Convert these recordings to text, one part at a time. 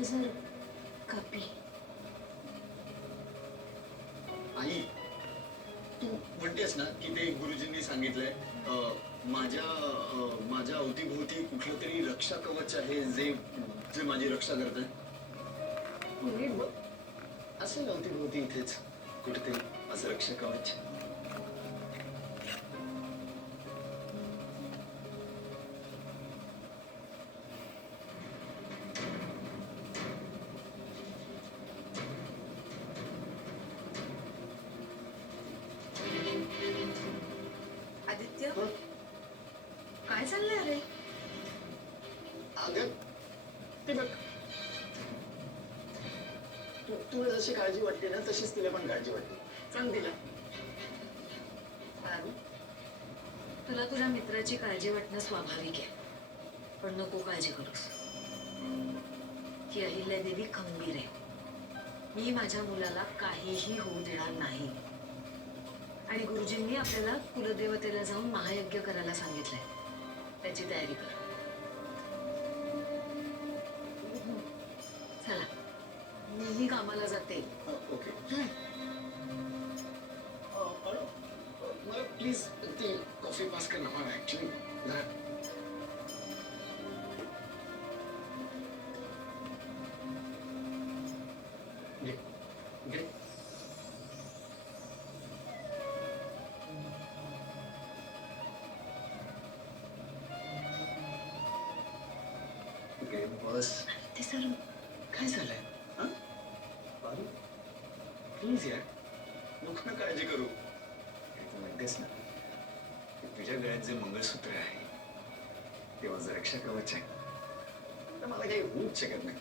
Aditya sir कापी. आई तू म्हणतेस ना की ते गुरुजींनी सांगितलंय माझ्या अवतीभोवती कुठलं तरी रक्षा कवच आहे जे जे माझी रक्षा करत आहे. असेल अवतीभोवती इथेच कुठेतरी असं रक्षा कवच. आदित्य काय चाललंय अरे? अगं ते बघ तुला जशी काळजी वाटते ना तशीच तिला पण काळजी वाटते. सांग तिला. तुला तुझ्या मित्राची काळजी वाटणं स्वाभाविक आहे, पण नको काळजी करूस. ही अहिल्यादेवी खंबीर आहे. मी माझ्या मुलाला काहीही होऊ देणार नाही. आणि गुरुजींनी आपल्याला कुलदेवतेला जाऊन महायज्ञ करायला सांगितलंय. त्याची तयारी कर. चला मीही कामाला जाते. ओके. मला प्लीज ती कॉफी पास कर ना. मला ऍक्च्युली जरा घे घे. घे बस. ते सर काय झालंय? हा बाबू प्लीज यार नको ना काळजी करू. तू म्हणतेस ना की तुझ्या गळ्यात जे मंगळसूत्र आहे ते माझं रक्षा कवच आहे. तर मला काही होऊच शकत नाही.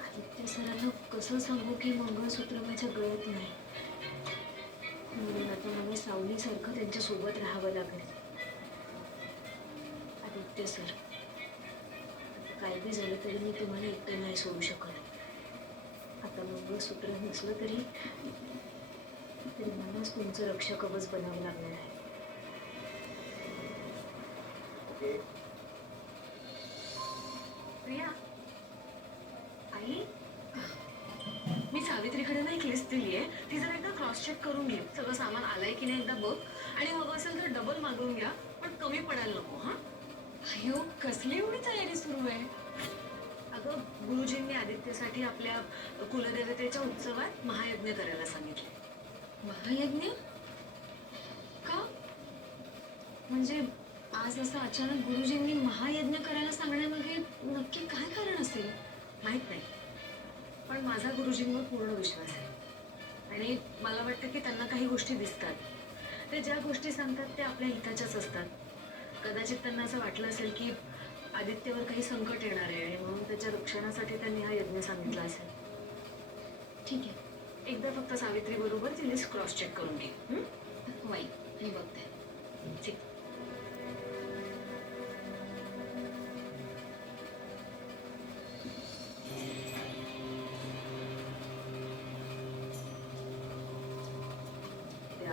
आदित्य सरांना कसं सांगू की मंगळसूत्र माझ्या गळ्यात नाही, म्हणून आता मला सावलीसारखं त्यांच्या सोबत राहावं लागेल. आदित्य सर, काय बी झालं तरी मी तुम्हाला एकटं नाही सोडू शकत. आता मंगळसूत्र नसलं तरी मलाच तुमचं रक्षा कवच बनावं लागणार आहे. ओके. प्रिया, आई, मी सावित्रीकडे ना एक लिस्ट दिली आहे. ती जरा एकदा क्रॉस चेक करून घे. सगळं सामान आलंय की नाही एकदा बघ, आणि हवं असेल तर डबल मागवून घ्या, पण कमी पडायला नको. हा अयो, कसली एवढी तयारी सुरू आहे? अगं, गुरुजींनी आदित्यसाठी आपल्या कुलदेवतेच्या उत्सवात महायज्ञ करायला सांगितले. महायज्ञ का? म्हणजे आज असं अचानक गुरुजींनी महायज्ञ करायला सांगण्यामागे नक्की काय कारण असेल माहित नाही, पण माझा गुरुजींवर पूर्ण विश्वास आहे. आणि मला वाटतं की त्यांना काही गोष्टी दिसतात. ते ज्या गोष्टी सांगतात त्या आपल्या हिताच्याच असतात. कदाचित त्यांना असं वाटलं असेल की आदित्यवर काही संकट येणार आहे आणि म्हणून त्याच्या रक्षणासाठी त्यांनी हा यज्ञ सांगितला असेल. ठीक आहे, एकदा फक्त सावित्री बरोबर ती लिस्ट क्रॉस चेक करून घे. वाई मी बघते. ठीक.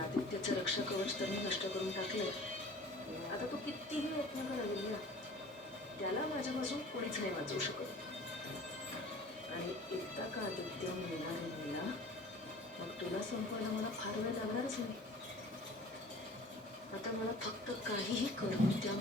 आदित्यचं रक्षा कवच तर मी नष्ट करून टाकलंय. आता तो कितीही यत्न करायला त्याला माझ्यापासून कोणीच नाही वाचवू शकत. आणि एकदा का आदित्य मेला, मग तुला संपवायला मला फार वेळ लागणारच नाही. आता मला फक्त काहीही करून त्या